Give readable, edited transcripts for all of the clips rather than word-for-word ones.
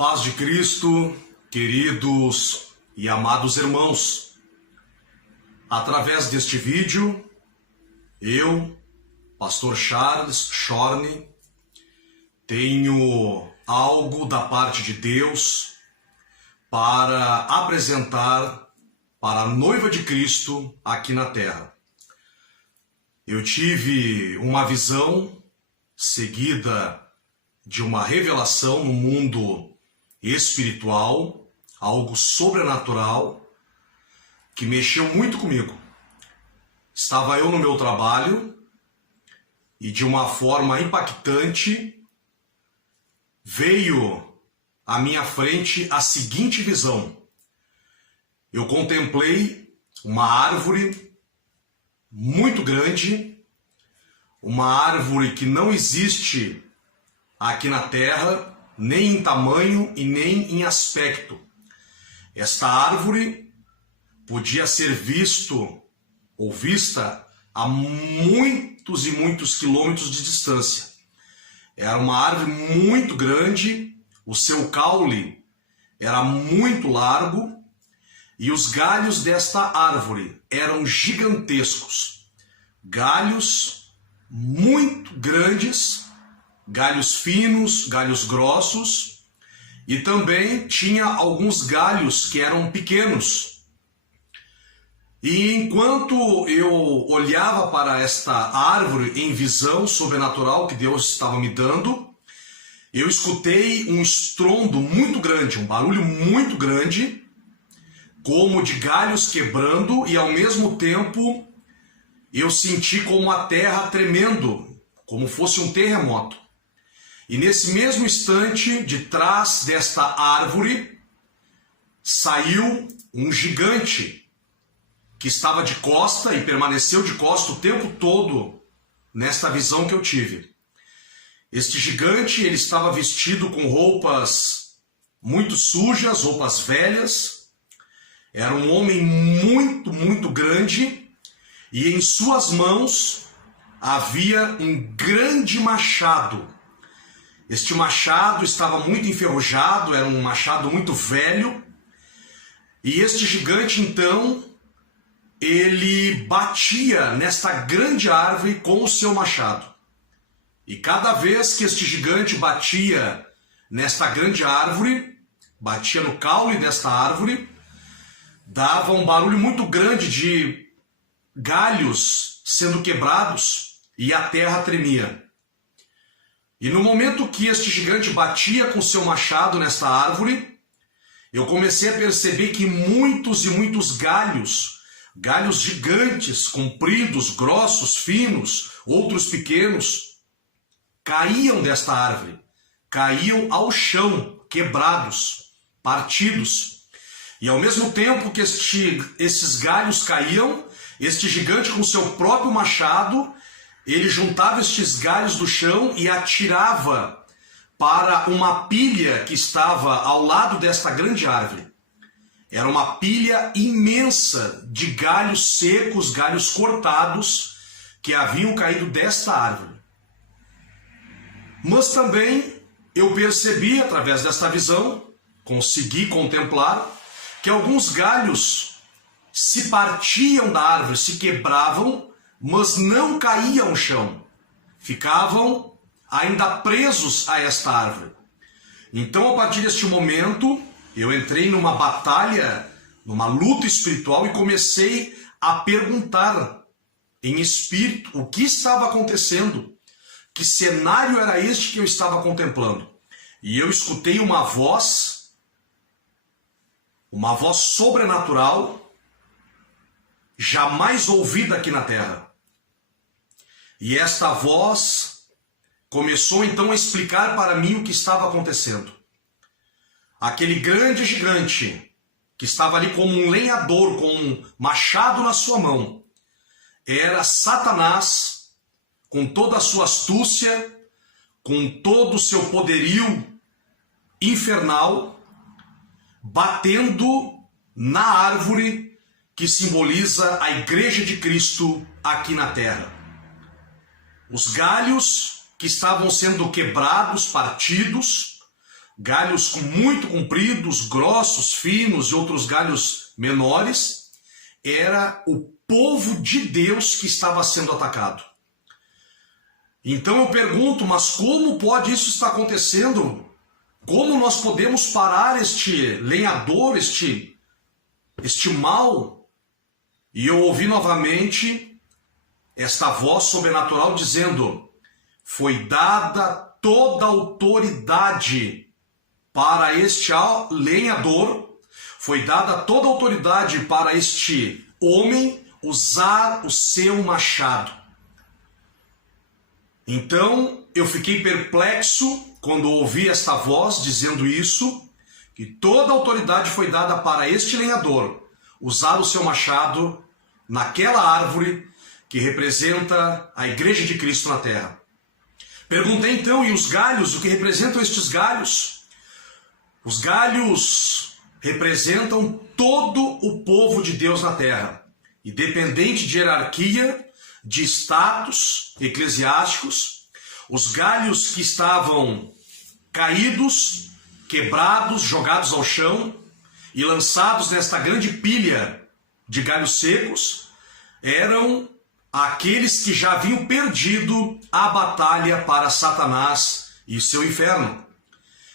Paz de Cristo, queridos e amados irmãos. Através deste vídeo, eu, Pastor Charles Schorne, tenho algo da parte de Deus para apresentar para a noiva de Cristo aqui na terra. Eu tive uma visão seguida de uma revelação no mundo espiritual, algo sobrenatural, que mexeu muito comigo. Estava eu no meu trabalho e de uma forma impactante veio à minha frente a seguinte visão. Eu contemplei uma árvore muito grande, uma árvore que não existe aqui na terra, nem em tamanho e nem em aspecto. Esta árvore podia ser vista a muitos e muitos quilômetros de distância. Era uma árvore muito grande, o seu caule era muito largo e os galhos desta árvore eram gigantescos. Galhos muito grandes, galhos finos, galhos grossos, e também tinha alguns galhos que eram pequenos. E enquanto eu olhava para esta árvore em visão sobrenatural que Deus estava me dando, eu escutei um estrondo muito grande, um barulho muito grande, como de galhos quebrando, e ao mesmo tempo eu senti como a terra tremendo, como fosse um terremoto. E nesse mesmo instante, de trás desta árvore, saiu um gigante que estava de costa e permaneceu de costa o tempo todo nesta visão que eu tive. Este gigante, ele estava vestido com roupas muito sujas, roupas velhas. Era um homem muito, muito grande e em suas mãos havia um grande machado. Este machado estava muito enferrujado, era um machado muito velho. E este gigante, então, ele batia nesta grande árvore com o seu machado. E cada vez que este gigante batia nesta grande árvore, batia no caule desta árvore, dava um barulho muito grande de galhos sendo quebrados e a terra tremia. E no momento que este gigante batia com seu machado nesta árvore, eu comecei a perceber que muitos e muitos galhos gigantes, compridos, grossos, finos, outros pequenos, caíam desta árvore, caíam ao chão, quebrados, partidos. E ao mesmo tempo que esses galhos caíam, este gigante com seu próprio machado, ele juntava estes galhos do chão e atirava para uma pilha que estava ao lado desta grande árvore. Era uma pilha imensa de galhos secos, galhos cortados, que haviam caído desta árvore. Mas também eu percebi, através desta visão, consegui contemplar, que alguns galhos se partiam da árvore, se quebravam, mas não caíam ao chão, ficavam ainda presos a esta árvore. Então, a partir deste momento, eu entrei numa batalha, numa luta espiritual e comecei a perguntar em espírito o que estava acontecendo, que cenário era este que eu estava contemplando. E eu escutei uma voz sobrenatural, jamais ouvida aqui na terra. E esta voz começou então a explicar para mim o que estava acontecendo. Aquele grande gigante que estava ali como um lenhador, com um machado na sua mão, era Satanás, com toda a sua astúcia, com todo o seu poderio infernal, batendo na árvore que simboliza a Igreja de Cristo aqui na terra. Os galhos que estavam sendo quebrados, partidos, galhos muito compridos, grossos, finos e outros galhos menores. Era o povo de Deus que estava sendo atacado. Então eu pergunto, mas como pode isso estar acontecendo? Como nós podemos parar este lenhador, este mal? E eu ouvi novamente esta voz sobrenatural dizendo: foi dada toda a autoridade para este lenhador, foi dada toda a autoridade para este homem usar o seu machado. Então eu fiquei perplexo quando ouvi esta voz dizendo isso, que toda a autoridade foi dada para este lenhador usar o seu machado naquela árvore que representa a Igreja de Cristo na terra. Perguntei então, e os galhos, o que representam estes galhos? Os galhos representam todo o povo de Deus na terra, independente de hierarquia, de status eclesiásticos. Os galhos que estavam caídos, quebrados, jogados ao chão e lançados nesta grande pilha de galhos secos, eram aqueles que já haviam perdido a batalha para Satanás e seu inferno.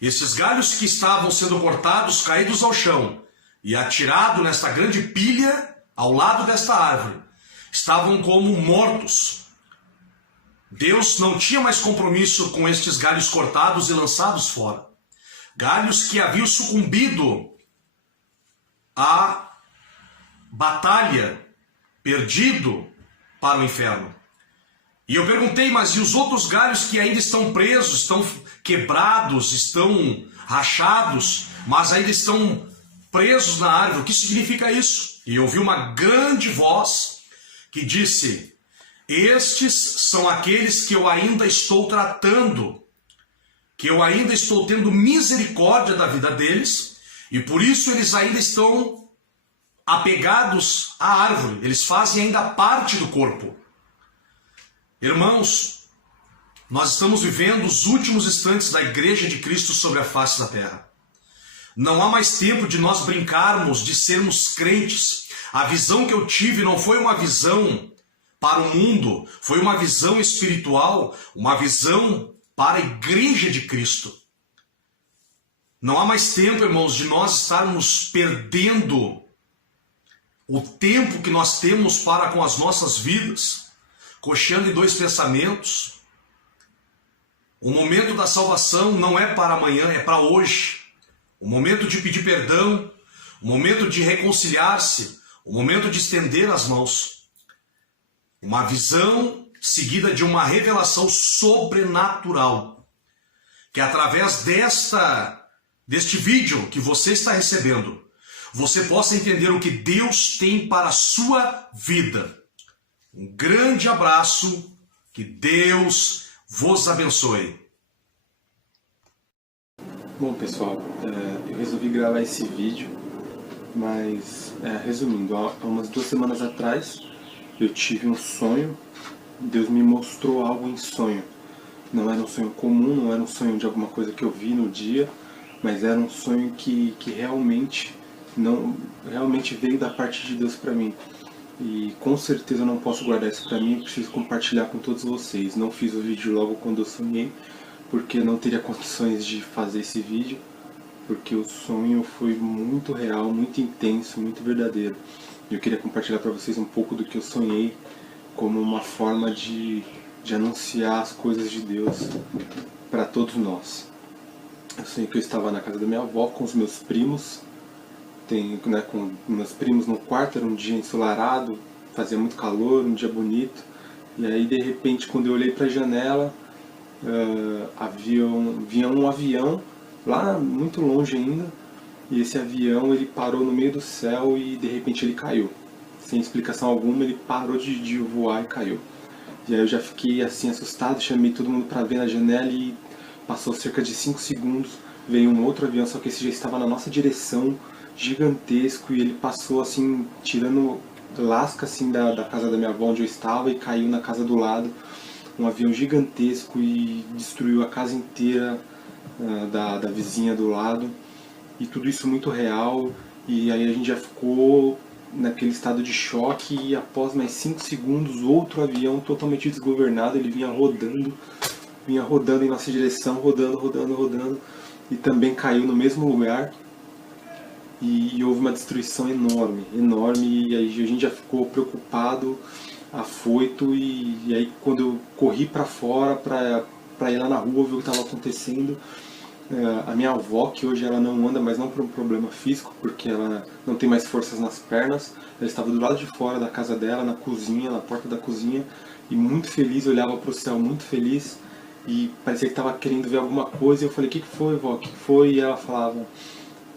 Esses galhos que estavam sendo cortados, caídos ao chão e atirados nesta grande pilha ao lado desta árvore, estavam como mortos. Deus não tinha mais compromisso com estes galhos cortados e lançados fora. Galhos que haviam sucumbido à batalha, perdido para o inferno. E eu perguntei, mas e os outros galhos que ainda estão presos, estão quebrados, estão rachados, mas ainda estão presos na árvore? O que significa isso? E eu ouvi uma grande voz que disse: estes são aqueles que eu ainda estou tratando, que eu ainda estou tendo misericórdia da vida deles, e por isso eles ainda estão apegados à árvore, eles fazem ainda parte do corpo. Irmãos, nós estamos vivendo os últimos instantes da Igreja de Cristo sobre a face da terra. Não há mais tempo de nós brincarmos, de sermos crentes. A visão que eu tive não foi uma visão para o mundo, foi uma visão espiritual, uma visão para a Igreja de Cristo. Não há mais tempo, irmãos, de nós estarmos perdendo o tempo que nós temos para com as nossas vidas, cocheando em dois pensamentos. O momento da salvação não é para amanhã, é para hoje. O momento de pedir perdão, o momento de reconciliar-se, o momento de estender as mãos. Uma visão seguida de uma revelação sobrenatural, que através deste vídeo que você está recebendo, você possa entender o que Deus tem para a sua vida. Um grande abraço, que Deus vos abençoe. Bom, pessoal, eu resolvi gravar esse vídeo, mas resumindo, há umas 2 semanas atrás eu tive um sonho. Deus me mostrou algo em sonho. Não era um sonho comum, não era um sonho de alguma coisa que eu vi no dia, mas era um sonho que realmente veio da parte de Deus para mim. E com certeza eu não posso guardar isso para mim, eu preciso compartilhar com todos vocês. Não fiz o vídeo logo quando eu sonhei, porque não teria condições de fazer esse vídeo, porque o sonho foi muito real, muito intenso, muito verdadeiro. E eu queria compartilhar para vocês um pouco do que eu sonhei, como uma forma de anunciar as coisas de Deus para todos nós. Eu sonhei que eu estava na casa da minha avó com os meus primos, com meus primos no quarto. Era um dia ensolarado, fazia muito calor, um dia bonito. E aí de repente, quando eu olhei para a janela, vinha um avião lá muito longe ainda, e esse avião ele parou no meio do céu e de repente ele caiu. Sem explicação alguma, ele parou de voar e caiu. E aí eu já fiquei assim assustado, chamei todo mundo para ver na janela e passou cerca de 5 segundos, veio um outro avião, só que esse já estava na nossa direção, gigantesco, e ele passou assim, tirando lasca assim da casa da minha avó onde eu estava, e caiu na casa do lado. Um avião gigantesco e destruiu a casa inteira, da vizinha do lado, e tudo isso muito real. E aí a gente já ficou naquele estado de choque, e após mais 5 segundos outro avião totalmente desgovernado, ele vinha rodando em nossa direção, rodando, e também caiu no mesmo lugar. E houve uma destruição enorme, e aí a gente já ficou preocupado, afoito, e aí quando eu corri para fora para ir lá na rua ver o que estava acontecendo, a minha avó, que hoje ela não anda, mas não por um problema físico, porque ela não tem mais forças nas pernas, ela estava do lado de fora da casa dela, na cozinha, na porta da cozinha, e muito feliz, olhava para o céu muito feliz, e parecia que estava querendo ver alguma coisa, e eu falei: o que foi, vó, o que foi? E ela falava: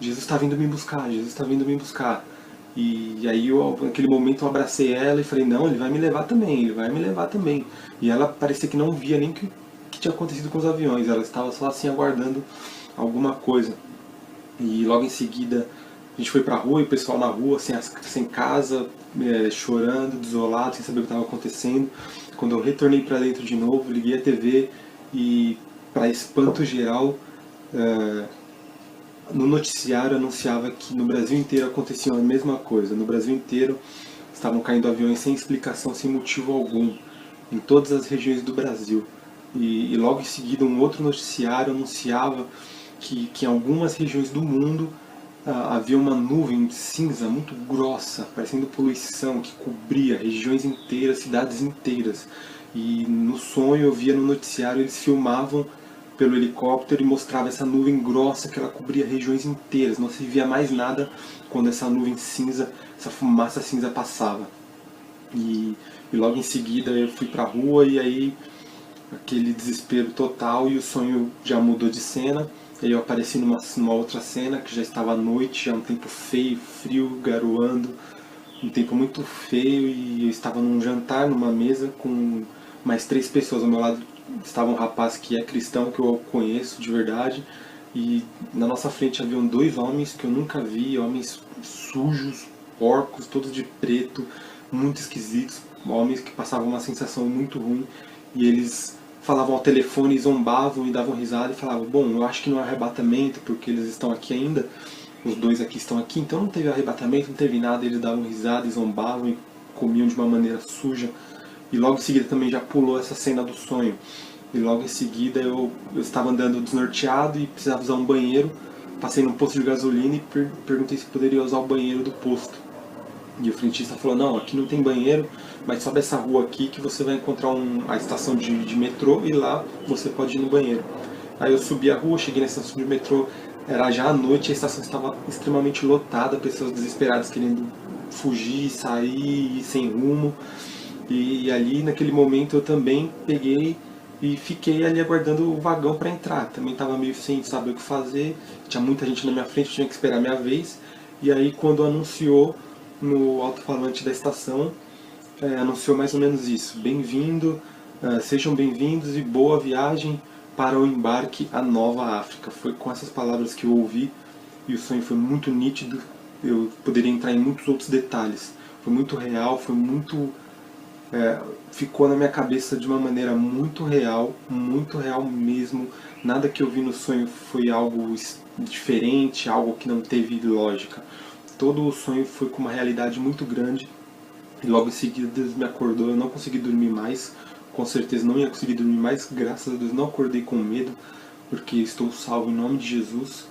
Jesus está vindo me buscar, Jesus está vindo me buscar. E aí naquele momento eu abracei ela e falei: não, ele vai me levar também, ele vai me levar também. E ela parecia que não via nem o que tinha acontecido com os aviões, ela estava só assim aguardando alguma coisa. E logo em seguida a gente foi pra rua, e o pessoal na rua, sem casa, chorando, desolado, sem saber o que estava acontecendo. Quando eu retornei para dentro de novo, liguei a TV, e para espanto geral, no noticiário anunciava que no Brasil inteiro acontecia a mesma coisa. No Brasil inteiro estavam caindo aviões sem explicação, sem motivo algum, em todas as regiões do Brasil. E logo em seguida um outro noticiário anunciava que em algumas regiões do mundo havia uma nuvem cinza muito grossa, parecendo poluição, que cobria regiões inteiras, cidades inteiras. E no sonho eu via no noticiário, eles filmavam pelo helicóptero e mostrava essa nuvem grossa que ela cobria regiões inteiras. Não se via mais nada quando essa nuvem cinza, essa fumaça cinza passava. E logo em seguida eu fui pra rua, e aí aquele desespero total, e o sonho já mudou de cena. Aí eu apareci numa outra cena, que já estava à noite, já um tempo feio, frio, garoando, um tempo muito feio, e eu estava num jantar, numa mesa, com mais 3 pessoas. Ao meu lado estava um rapaz que é cristão, que eu conheço de verdade, e na nossa frente haviam 2 homens que eu nunca vi, homens sujos, porcos, todos de preto, muito esquisitos, homens que passavam uma sensação muito ruim, e eles falavam ao telefone, zombavam e davam risada e falavam: bom, eu acho que não é arrebatamento, porque eles estão aqui ainda, os 2 aqui estão aqui, então não teve arrebatamento, não teve nada. Eles davam risada e zombavam e comiam de uma maneira suja. E logo em seguida também já pulou essa cena do sonho. E logo em seguida eu estava andando desnorteado e precisava usar um banheiro. Passei num posto de gasolina e perguntei se poderia usar o banheiro do posto. E o frentista falou: não, aqui não tem banheiro, mas sobe essa rua aqui que você vai encontrar a estação de metrô, e lá você pode ir no banheiro. Aí eu subi a rua, cheguei na estação de metrô, era já à noite, a estação estava extremamente lotada, pessoas desesperadas querendo fugir, sair, sem rumo. E ali naquele momento eu também peguei e fiquei ali aguardando o vagão para entrar. Também estava meio sem saber o que fazer, tinha muita gente na minha frente, eu tinha que esperar a minha vez. E aí quando anunciou no alto-falante da estação, anunciou mais ou menos isso: bem-vindo, sejam bem-vindos e boa viagem para o embarque à Nova África. Foi com essas palavras que eu ouvi, e o sonho foi muito nítido. Eu poderia entrar em muitos outros detalhes. Foi muito real, ficou na minha cabeça de uma maneira muito real mesmo. Nada que eu vi no sonho foi algo diferente, algo que não teve lógica. Todo o sonho foi com uma realidade muito grande. E logo em seguida Deus me acordou, eu não consegui dormir mais. Com certeza não ia conseguir dormir mais, graças a Deus não acordei com medo, porque estou salvo em nome de Jesus.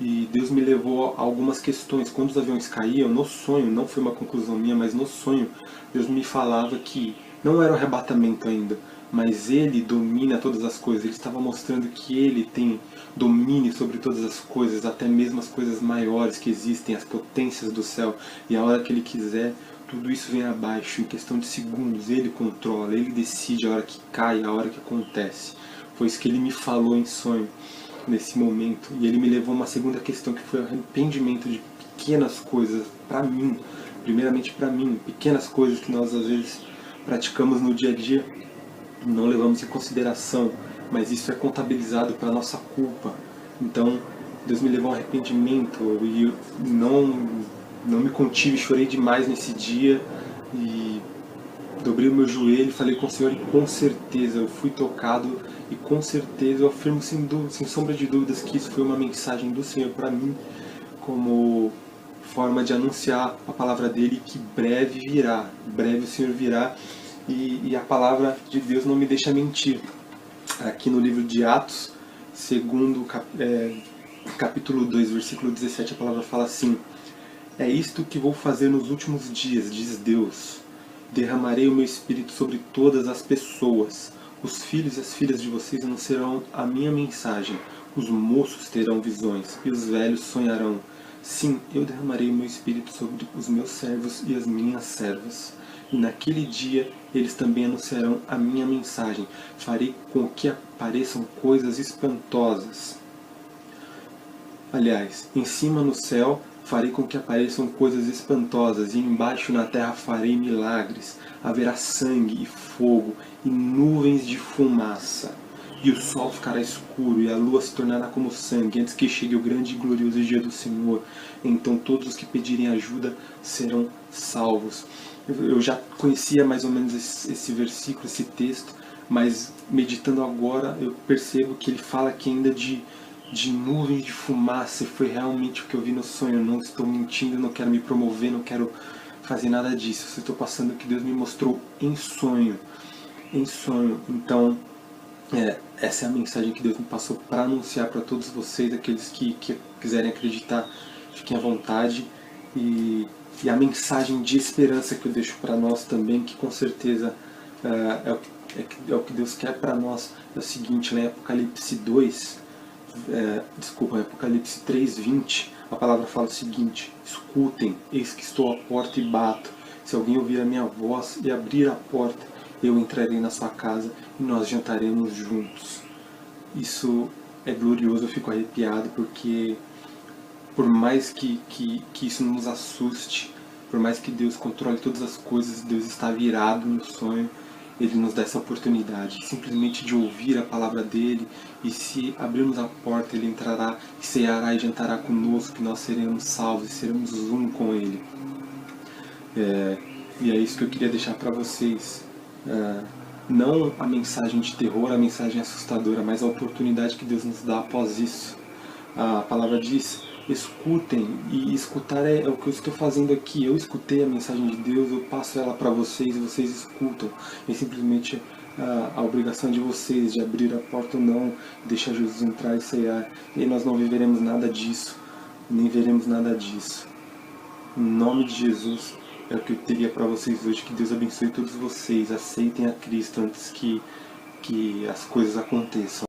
E Deus me levou a algumas questões. Quando os aviões caíam, no sonho, não foi uma conclusão minha, mas no sonho, Deus me falava que não era o arrebatamento ainda, mas Ele domina todas as coisas. Ele estava mostrando que Ele tem domínio sobre todas as coisas, até mesmo as coisas maiores que existem, as potências do céu. E a hora que Ele quiser, tudo isso vem abaixo, em questão de segundos. Ele controla, Ele decide a hora que cai, a hora que acontece. Foi isso que Ele me falou em sonho, nesse momento. E Ele me levou a uma segunda questão, que foi o arrependimento de pequenas coisas para mim, primeiramente para mim, pequenas coisas que nós às vezes praticamos no dia a dia, não levamos em consideração, mas isso é contabilizado para nossa culpa. Então Deus me levou a um arrependimento, e eu não me contive, chorei demais nesse dia. E dobrei o meu joelho, falei com o Senhor e com certeza eu fui tocado e com certeza eu afirmo sem dúvida, sem sombra de dúvidas que isso foi uma mensagem do Senhor para mim, como forma de anunciar a palavra dele que breve virá, breve o Senhor virá e a palavra de Deus não me deixa mentir. Aqui no livro de Atos, segundo capítulo 2, versículo 17, a palavra fala assim: é isto que vou fazer nos últimos dias, diz Deus. Derramarei o meu espírito sobre todas as pessoas. Os filhos e as filhas de vocês anunciarão a minha mensagem. Os moços terão visões e os velhos sonharão. Sim, eu derramarei o meu espírito sobre os meus servos e as minhas servas. E naquele dia eles também anunciarão a minha mensagem. Farei com que apareçam coisas espantosas. Aliás, em cima no céu farei com que apareçam coisas espantosas, e embaixo na terra farei milagres. Haverá sangue e fogo e nuvens de fumaça. E o sol ficará escuro e a lua se tornará como sangue, antes que chegue o grande e glorioso dia do Senhor. Então todos os que pedirem ajuda serão salvos. Eu já conhecia mais ou menos esse versículo, esse texto, mas meditando agora eu percebo que ele fala aqui ainda de nuvens de fumaça, e foi realmente o que eu vi no sonho. Eu não estou mentindo, não quero me promover, não quero fazer nada disso. Eu estou passando o que Deus me mostrou em sonho. Em sonho. Então, essa é a mensagem que Deus me passou para anunciar para todos vocês, aqueles que quiserem acreditar, fiquem à vontade. E a mensagem de esperança que eu deixo para nós também, que com certeza é o que Deus quer para nós, é o seguinte: lá em Apocalipse 2, Apocalipse 3:20, a palavra fala o seguinte: escutem, eis que estou à porta e bato. Se alguém ouvir a minha voz e abrir a porta, eu entrarei na sua casa e nós jantaremos juntos. Isso é glorioso, eu fico arrepiado, porque por mais que isso nos assuste, por mais que Deus controle todas as coisas, Deus está virado no sonho. Ele nos dá essa oportunidade simplesmente de ouvir a palavra dele, e se abrirmos a porta, ele entrará e ceará e jantará conosco, que nós seremos salvos e seremos um com ele. E é isso que eu queria deixar para vocês. Não a mensagem de terror, a mensagem assustadora, mas a oportunidade que Deus nos dá após isso. A palavra diz: escutem, e escutar é o que eu estou fazendo aqui. Eu escutei a mensagem de Deus, eu passo ela para vocês e vocês escutam. É simplesmente a obrigação de vocês de abrir a porta ou não, deixar Jesus entrar e cear. E nós não viveremos nada disso, nem veremos nada disso. Em nome de Jesus, é o que eu teria para vocês hoje. Que Deus abençoe todos vocês. Aceitem a Cristo antes que as coisas aconteçam.